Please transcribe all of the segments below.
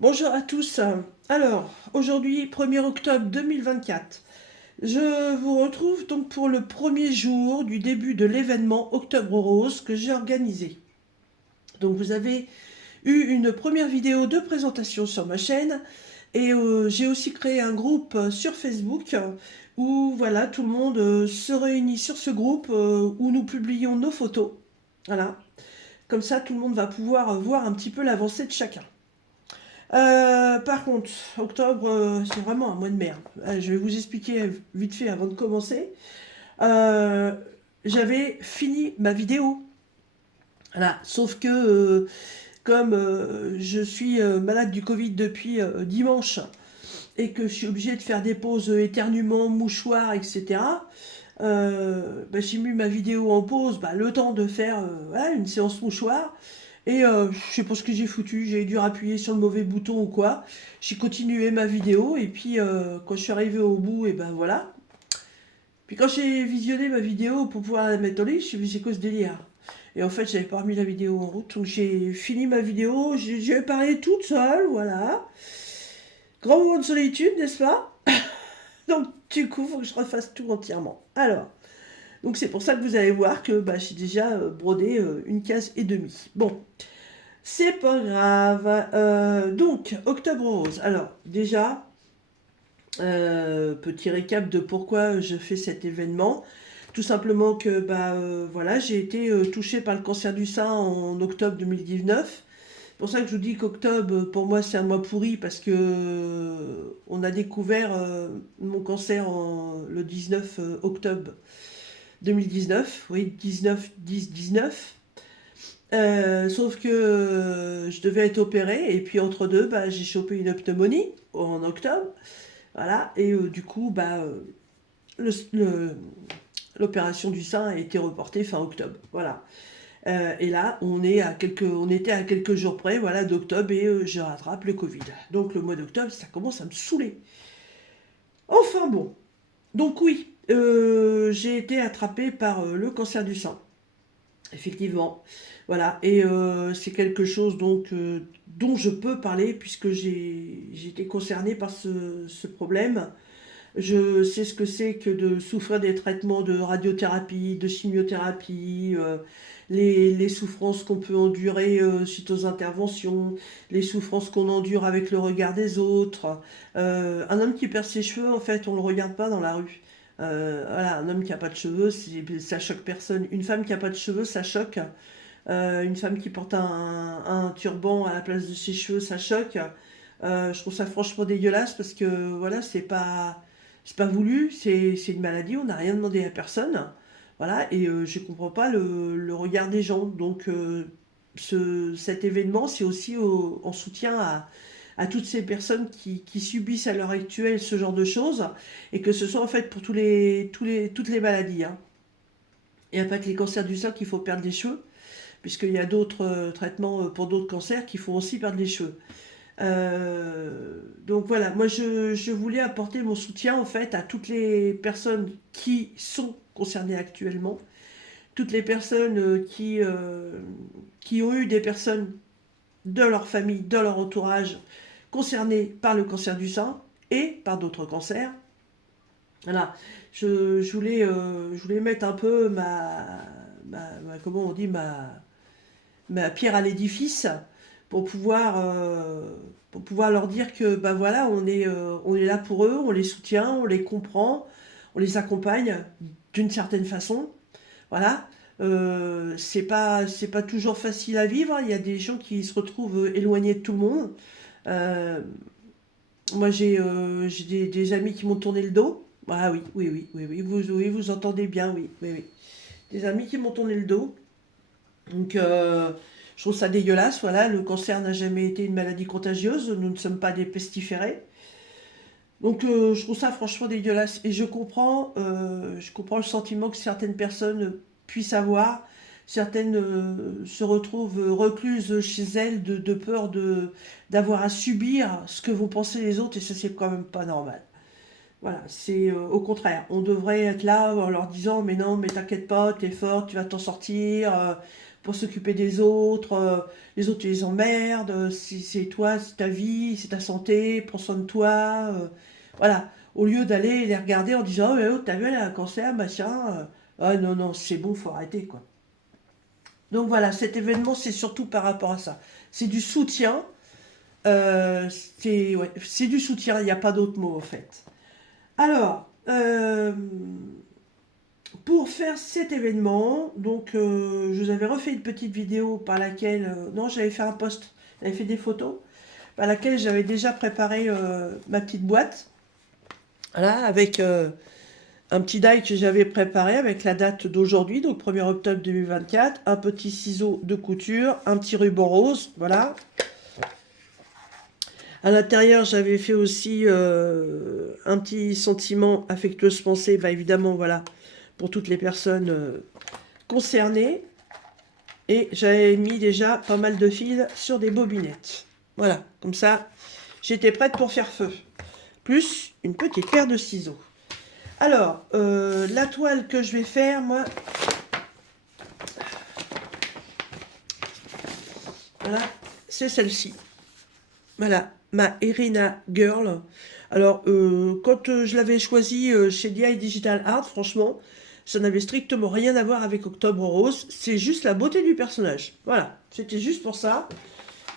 Bonjour à tous. Alors, aujourd'hui, 1er octobre 2024, je vous retrouve donc pour le premier jour du début de l'événement Octobre Rose que j'ai organisé. Donc, vous avez eu une première vidéo de présentation sur ma chaîne et j'ai aussi créé un groupe sur Facebook où voilà, tout le monde se réunit sur ce groupe où nous publions nos photos. Voilà, comme ça, tout le monde va pouvoir voir un petit peu l'avancée de chacun. Par contre, octobre, c'est vraiment un mois de merde. Je vais vous expliquer vite fait avant de commencer. Euh, J'avais fini ma vidéo. Voilà. Sauf que, comme je suis malade du Covid depuis dimanche et que je suis obligée de faire des pauses éternuement, mouchoirs, etc., j'ai mis ma vidéo en pause, le temps de faire voilà, une séance mouchoir. Et je sais pas ce que j'ai foutu, j'ai dû appuyer sur le mauvais bouton ou quoi. J'ai continué ma vidéo et puis quand je suis arrivée au bout, et ben voilà. Puis quand j'ai visionné ma vidéo pour pouvoir la mettre en ligne, je me suis dit c'est quoi ce délire? Et en fait, j'avais pas remis la vidéo en route, donc j'ai fini ma vidéo, j'ai parlé toute seule, voilà. Grand moment de solitude, n'est-ce pas? Donc du coup, il faut que je refasse tout entièrement. Alors, donc c'est pour ça que vous allez voir que j'ai déjà brodé une case et demie. Bon, c'est pas grave. Donc, Octobre Rose. Alors, déjà, petit récap de pourquoi je fais cet événement. Tout simplement que voilà, j'ai été touchée par le cancer du sein en octobre 2019. C'est pour ça que je vous dis qu'octobre, pour moi, c'est un mois pourri parce que on a découvert mon cancer le 19 octobre 2019. Oui, 19, 10, 19. Sauf que je devais être opérée et puis entre deux, j'ai chopé une pneumonie en octobre. Voilà, et du coup, le- le- l'opération du sein a été reportée fin octobre. Voilà. Et là, on était à quelques jours près, voilà, d'octobre et je rattrape le Covid. Donc le mois d'octobre, ça commence à me saouler. Enfin bon. Donc oui, j'ai été attrapée par le cancer du sein. Effectivement, voilà, et c'est quelque chose donc dont je peux parler puisque j'ai été concernée par ce problème. Je sais ce que c'est que de souffrir des traitements de radiothérapie, de chimiothérapie, les souffrances qu'on peut endurer suite aux interventions, les souffrances qu'on endure avec le regard des autres. Un homme qui perd ses cheveux, en fait, on le regarde pas dans la rue. Voilà, un homme qui a pas de cheveux, ça choque personne. Une femme qui a pas de cheveux, ça choque. Une femme qui porte un turban à la place de ses cheveux, ça choque. Je trouve ça franchement dégueulasse parce que voilà, c'est pas voulu, c'est une maladie, on n'a rien demandé à personne. Voilà, et je comprends pas le regard des gens. Donc cet événement, c'est aussi en soutien à toutes ces personnes qui subissent à l'heure actuelle ce genre de choses, et que ce soit en fait pour toutes les maladies. Hein. Il n'y a pas que les cancers du sein qu'il faut perdre des cheveux, puisqu'il y a d'autres traitements pour d'autres cancers qui font aussi perdre les cheveux. Donc voilà, moi je voulais apporter mon soutien en fait à toutes les personnes qui sont concernées actuellement, toutes les personnes qui ont eu des personnes de leur famille, de leur entourage concernées par le cancer du sein et par d'autres cancers. Voilà, je voulais mettre un peu comment on dit, ma pierre à l'édifice pour pouvoir leur dire que voilà, on est là pour eux, on les soutient, on les comprend, on les accompagne d'une certaine façon. Voilà. C'est pas toujours facile à vivre. Il y a des gens qui se retrouvent éloignés de tout le monde. Euh, Moi, j'ai des amis qui m'ont tourné le dos. Ah oui, oui, vous entendez bien, oui, oui, oui. Des amis qui m'ont tourné le dos. Donc, je trouve ça dégueulasse. Voilà, le cancer n'a jamais été une maladie contagieuse. Nous ne sommes pas des pestiférés. Donc, je trouve ça franchement dégueulasse. Et je comprends le sentiment que certaines personnes puissent avoir. Certaines se retrouvent recluses chez elles de peur d'avoir à subir ce que vont penser les autres. Et ça, c'est quand même pas normal. Voilà, c'est au contraire. On devrait être là en leur disant mais non, mais t'inquiète pas, t'es forte, tu vas t'en sortir. pour s'occuper des autres, les autres tu les emmerdes, si c'est toi, c'est ta vie, c'est ta santé, prends soin de toi, voilà. Au lieu d'aller les regarder en disant, oh, mais oh, t'as vu, elle a un cancer, machin, ah non, non, c'est bon, faut arrêter, quoi. Donc voilà, cet événement, c'est surtout par rapport à ça. C'est du soutien, c'est du soutien, il n'y a pas d'autre mot, en fait. Alors, pour faire cet événement, donc je vous avais refait une petite vidéo par laquelle, non, j'avais fait un post, j'avais fait des photos, par laquelle j'avais déjà préparé ma petite boîte, voilà, avec un petit die que j'avais préparé avec la date d'aujourd'hui, donc 1er octobre 2024, un petit ciseau de couture, un petit ruban rose, voilà. À l'intérieur, j'avais fait aussi un petit sentiment affectueuse pensée, bah évidemment, voilà, pour toutes les personnes concernées. Et j'avais mis déjà pas mal de fils sur des bobinettes. Voilà, comme ça, j'étais prête pour faire feu. Plus une petite paire de ciseaux. Alors, la toile que je vais faire, moi... Voilà, c'est celle-ci. Voilà, ma Irina Girl. Alors, quand je l'avais choisie chez DI Digital Art, franchement, ça n'avait strictement rien à voir avec Octobre Rose. C'est juste la beauté du personnage. Voilà, c'était juste pour ça.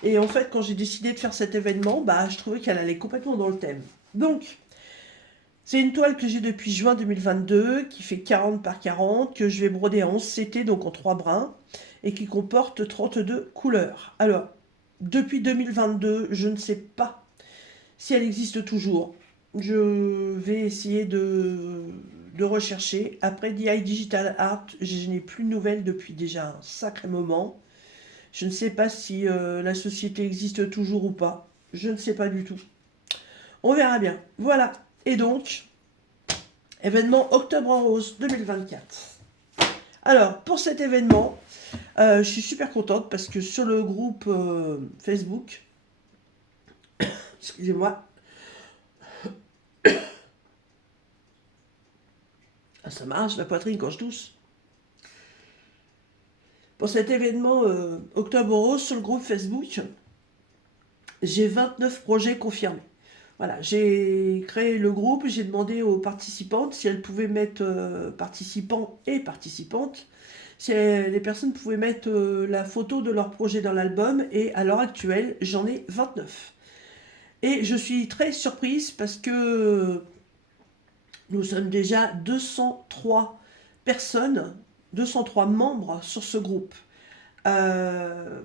Et en fait, quand j'ai décidé de faire cet événement, bah, je trouvais qu'elle allait complètement dans le thème. Donc, c'est une toile que j'ai depuis juin 2022, qui fait 40 par 40, que je vais broder en 11 CT, donc en 3 brins, et qui comporte 32 couleurs. Alors, depuis 2022, je ne sais pas si elle existe toujours. Je vais essayer de rechercher. Après DI Digital Art, je n'ai plus de nouvelles depuis déjà un sacré moment. Je ne sais pas si la société existe toujours ou pas. Je ne sais pas du tout. On verra bien. Voilà. Et donc, événement Octobre en Rose 2024. Alors, pour cet événement, je suis super contente parce que sur le groupe Facebook, excusez-moi, ah, ça m'arrache la poitrine quand je tousse. Pour cet événement Octobre Rose sur le groupe Facebook, j'ai 29 projets confirmés. Voilà, j'ai créé le groupe, j'ai demandé aux participantes si elles pouvaient mettre participants et participantes, si les personnes pouvaient mettre la photo de leur projet dans l'album, et à l'heure actuelle, j'en ai 29. Et je suis très surprise parce que nous sommes déjà 203 personnes, 203 membres sur ce groupe. Alors,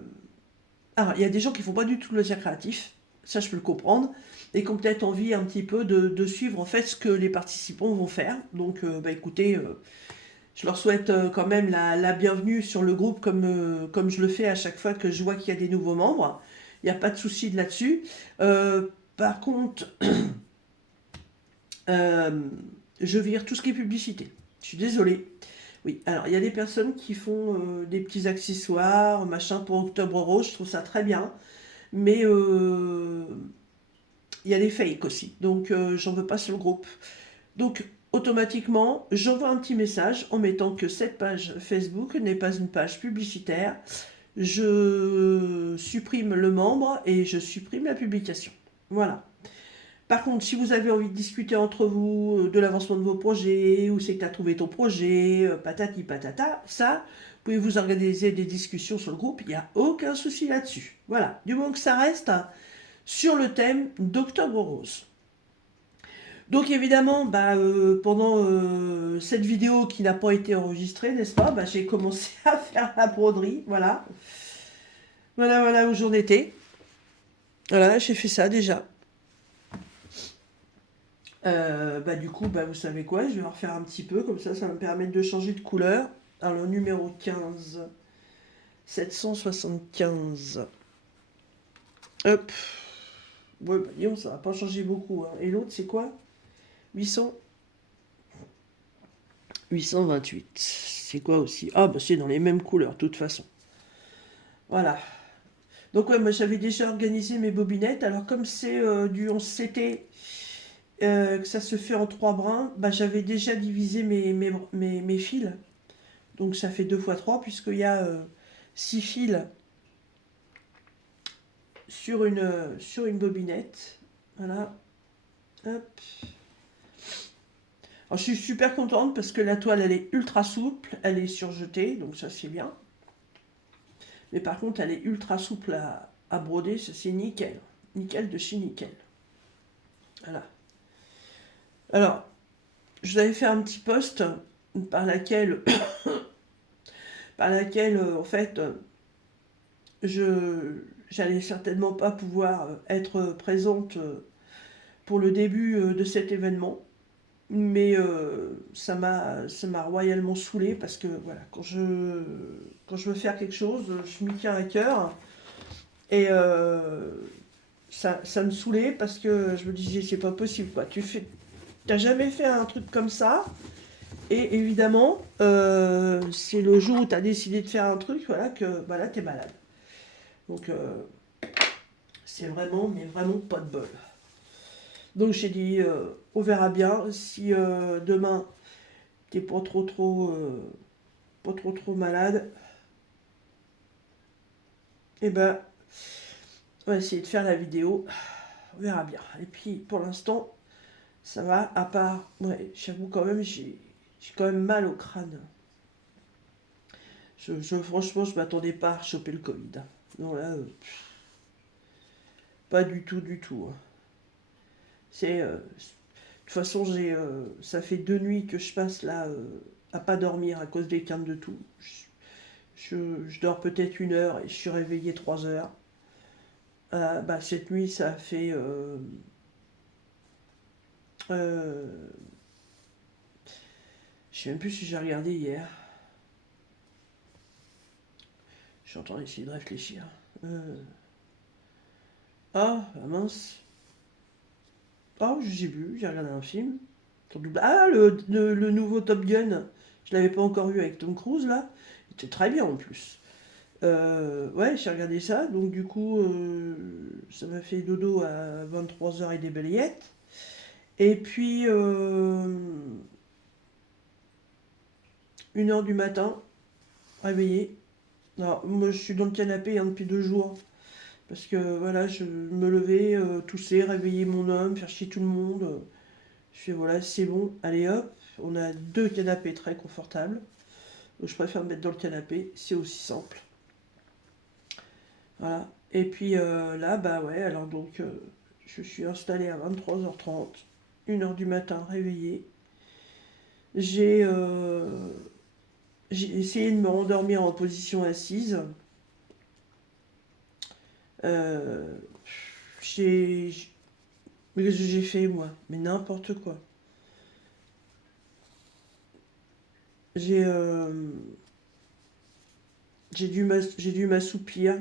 il y a des gens qui ne font pas du tout le loisir créatif, ça je peux le comprendre, et qui ont peut-être envie un petit peu de suivre en fait ce que les participants vont faire. Donc, bah, écoutez, je leur souhaite quand même la bienvenue sur le groupe comme je le fais à chaque fois que je vois qu'il y a des nouveaux membres. Il n'y a pas de souci là-dessus. Par contre, je vire tout ce qui est publicité. Je suis désolée. Oui, alors il y a des personnes qui font des petits accessoires, machin pour Octobre Rose, je trouve ça très bien. Mais il y a des fakes aussi, donc j'en veux pas sur le groupe. Donc automatiquement, j'envoie un petit message en mettant que cette page Facebook n'est pas une page publicitaire. Je supprime le membre et je supprime la publication. Voilà. Par contre, si vous avez envie de discuter entre vous de l'avancement de vos projets, où c'est que tu as trouvé ton projet, patati patata, ça, vous pouvez vous organiser des discussions sur le groupe, il n'y a aucun souci là-dessus. Voilà, du moment que ça reste sur le thème d'Octobre Rose. Donc évidemment, bah, pendant cette vidéo qui n'a pas été enregistrée, n'est-ce pas, bah, j'ai commencé à faire la broderie, voilà. Voilà où j'en étais. Voilà, j'ai fait ça déjà. Bah, du coup, bah, vous savez quoi, je vais en refaire un petit peu, comme ça va me permettre de changer de couleur. Alors, le numéro 15, 775. Hop. Ouais, bah, disons, ça va pas changer beaucoup, hein. Et l'autre, c'est quoi? 800 828. C'est quoi aussi? Ah, bah, c'est dans les mêmes couleurs, de toute façon. Voilà. Donc, ouais, moi, j'avais déjà organisé mes bobinettes. Alors, comme c'est du 11 CT, que ça se fait en 3 brins, bah, j'avais déjà divisé mes fils. Donc ça fait 2 fois 3 puisqu'il y a 6 fils sur une bobinette. Voilà. Hop. Alors, je suis super contente parce que la toile, elle est ultra souple, elle est surjetée, donc ça c'est bien. Mais par contre, elle est ultra souple à broder, ça c'est nickel. Nickel de chez nickel. Voilà. Alors, je vous avais fait un petit post par laquelle, en fait, j'allais certainement pas pouvoir être présente pour le début de cet événement. Mais ça m'a royalement saoulé parce que voilà, quand je veux faire quelque chose, je m'y tiens à cœur. Et ça me saoulait parce que je me disais, c'est pas possible, quoi. T'as jamais fait un truc comme ça. Et évidemment, c'est le jour où tu as décidé de faire un truc, voilà, que voilà, tu es malade. Donc, c'est vraiment, mais vraiment pas de bol. Donc, j'ai dit, on verra bien. Si demain, t'es pas trop malade, et ben, on va essayer de faire la vidéo. On verra bien. Et puis, pour l'instant, ça va, à part, ouais, j'avoue quand même, j'ai quand même mal au crâne. Franchement, je m'attendais pas à choper le Covid. Non, là, pas du tout, du tout, hein. De toute façon, ça fait 2 nuits que je passe là à pas dormir à cause des quintes de tout. Je dors peut-être 1 heure et je suis réveillé 3 heures. Bah, cette nuit, ça a fait. Euh, je sais même plus si j'ai regardé hier. Je suis en train d'essayer de réfléchir. Euh, Ah, mince. Oh, j'ai vu, j'ai regardé un film. Ah, le nouveau Top Gun. Je l'avais pas encore vu avec Tom Cruise là. Il était très bien en plus. Ouais, j'ai regardé ça. Donc du coup, ça m'a fait dodo à 23 heures et des balayettes. Et puis, 1 heure du matin, réveillé. Alors, moi, je suis dans le canapé hein, depuis 2 jours. Parce que voilà, je me levais, tousser, réveiller mon homme, faire chier tout le monde. Je fais voilà, c'est bon, allez hop. On a 2 canapés très confortables. Donc, je préfère me mettre dans le canapé, c'est aussi simple. Voilà. Et puis là, bah ouais, alors donc je suis installée à 23h30, 1 heure du matin, réveillée. J'ai j'ai essayé de me rendormir en position assise. Euh, j'ai, mais qu'est-ce que j'ai fait moi? Mais n'importe quoi. J'ai j'ai dû m'assoupir.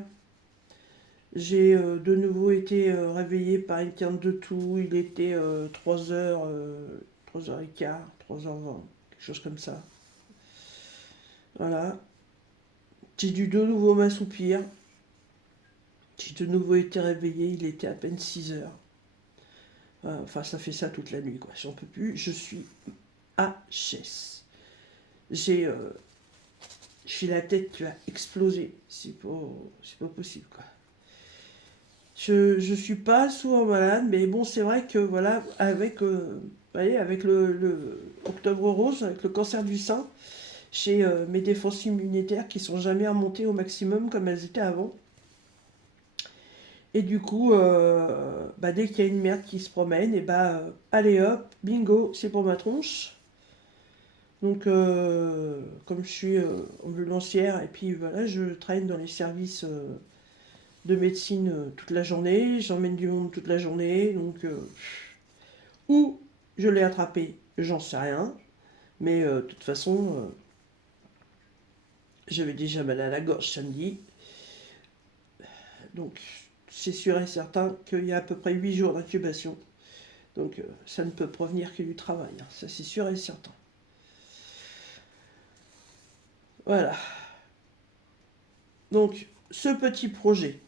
J'ai de nouveau été réveillée par une quinte de tout. Il était 3h, 3h15, 3h20, quelque chose comme ça. Voilà. J'ai dû de nouveau m'assoupir. J'ai de nouveau été réveillée. Il était à peine 6 heures. Enfin, ça fait ça toute la nuit, quoi. J'en peux plus. Je suis HS. J'ai j'ai la tête qui va exploser. C'est pas possible, quoi. Je suis pas souvent malade, mais bon, c'est vrai que voilà, vous voyez, avec le Octobre Rose, avec le cancer du sein, j'ai mes défenses immunitaires qui sont jamais remontées au maximum comme elles étaient avant. Et du coup, bah, dès qu'il y a une merde qui se promène, et bah, allez hop, bingo, c'est pour ma tronche. Donc, comme je suis ambulancière, et puis voilà, je traîne dans les services de médecine toute la journée, j'emmène du monde toute la journée, donc où je l'ai attrapé, j'en sais rien, mais de toute façon, j'avais déjà mal à la gorge samedi, donc c'est sûr et certain qu'il y a à peu près 8 jours d'incubation, donc ça ne peut provenir que du travail, hein, ça c'est sûr et certain. Voilà, donc ce petit projet,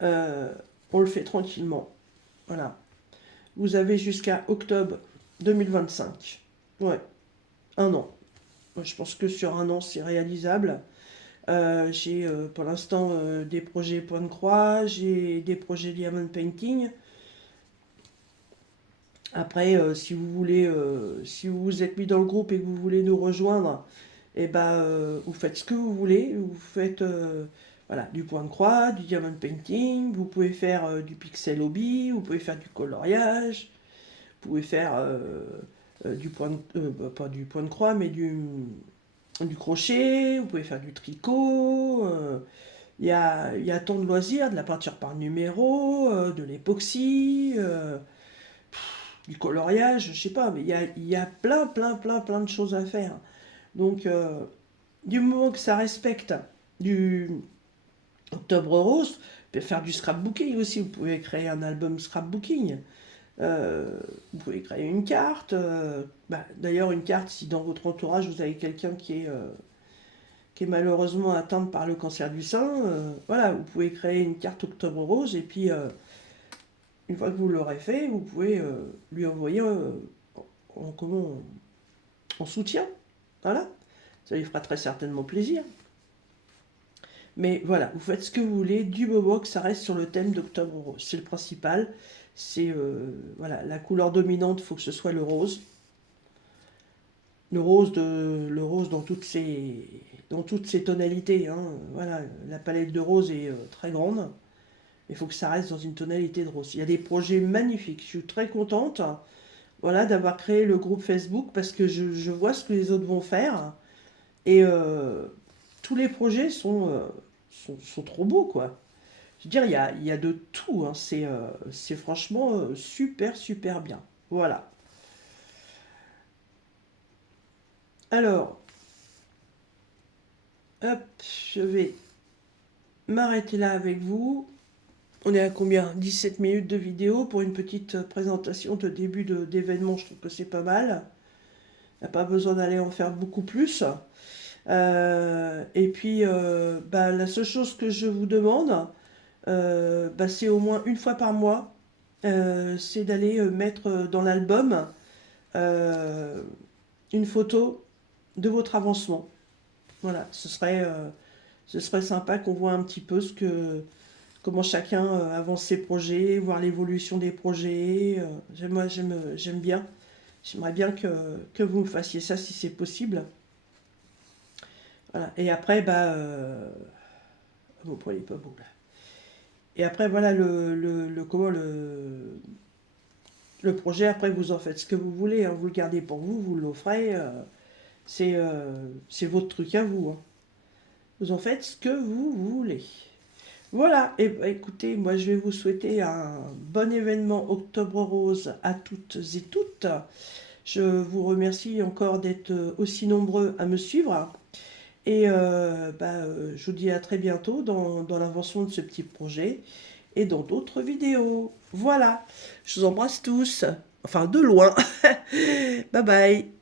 euh, on le fait tranquillement, voilà. Vous avez jusqu'à octobre 2025. Ouais, 1 an. Moi, je pense que sur 1 an, c'est réalisable. J'ai pour l'instant des projets point de croix, j'ai des projets diamond painting. Après, si vous êtes mis dans le groupe et que vous voulez nous rejoindre, et ben, vous faites ce que vous voulez. Vous faites voilà, du point de croix, du diamond painting, vous pouvez faire du pixel hobby, vous pouvez faire du coloriage, vous pouvez faire pas du point de croix, mais du crochet, vous pouvez faire du tricot. Il y a tant de loisirs, de la peinture par numéro, de l'époxy. Du coloriage, je sais pas, mais il y a plein de choses à faire. Donc, du moment que ça respecte du Octobre Rose, vous pouvez faire du scrapbooking aussi, vous pouvez créer un album scrapbooking. Vous pouvez créer une carte. D'ailleurs, une carte, si dans votre entourage vous avez quelqu'un qui est malheureusement atteint par le cancer du sein, voilà, vous pouvez créer une carte Octobre Rose et puis une fois que vous l'aurez fait, vous pouvez lui envoyer comment, en soutien. Voilà. Ça lui fera très certainement plaisir. Mais voilà, vous faites ce que vous voulez, du moment que ça reste sur le thème d'Octobre Rose. C'est le principal. C'est voilà, la couleur dominante, il faut que ce soit le rose. Le rose dans toutes ses tonalités. Hein. Voilà, la palette de rose est très grande. Il faut que ça reste dans une tonalité de rose. Il y a des projets magnifiques. Je suis très contente, voilà, d'avoir créé le groupe Facebook parce que je vois ce que les autres vont faire. Et tous les projets sont trop beaux, quoi. Je veux dire, il y a de tout. Hein. C'est franchement super bien. Voilà. Alors, hop, je vais m'arrêter là avec vous. On est à combien? 17 minutes de vidéo pour une petite présentation de début d'événement. Je trouve que c'est pas mal. Il n'y a pas besoin d'aller en faire beaucoup plus. Et puis, la seule chose que je vous demande, c'est au moins une fois par mois, c'est d'aller mettre dans l'album euh, une photo de votre avancement. Voilà, ce serait sympa qu'on voit un petit peu comment chacun avance ses projets, voir l'évolution des projets. J'aime bien. J'aimerais bien que vous me fassiez ça si c'est possible. Voilà. Et après, vous prenez pas beau là. Et après, voilà le projet. Après, vous en faites ce que vous voulez. Hein. Vous le gardez pour vous, vous l'offrez. C'est votre truc à vous. Hein. Vous en faites ce que vous voulez. Voilà, et écoutez, moi je vais vous souhaiter un bon événement Octobre Rose à toutes et toutes. Je vous remercie encore d'être aussi nombreux à me suivre. Et je vous dis à très bientôt dans l'invention de ce petit projet et dans d'autres vidéos. Voilà, je vous embrasse tous, enfin de loin. Bye bye.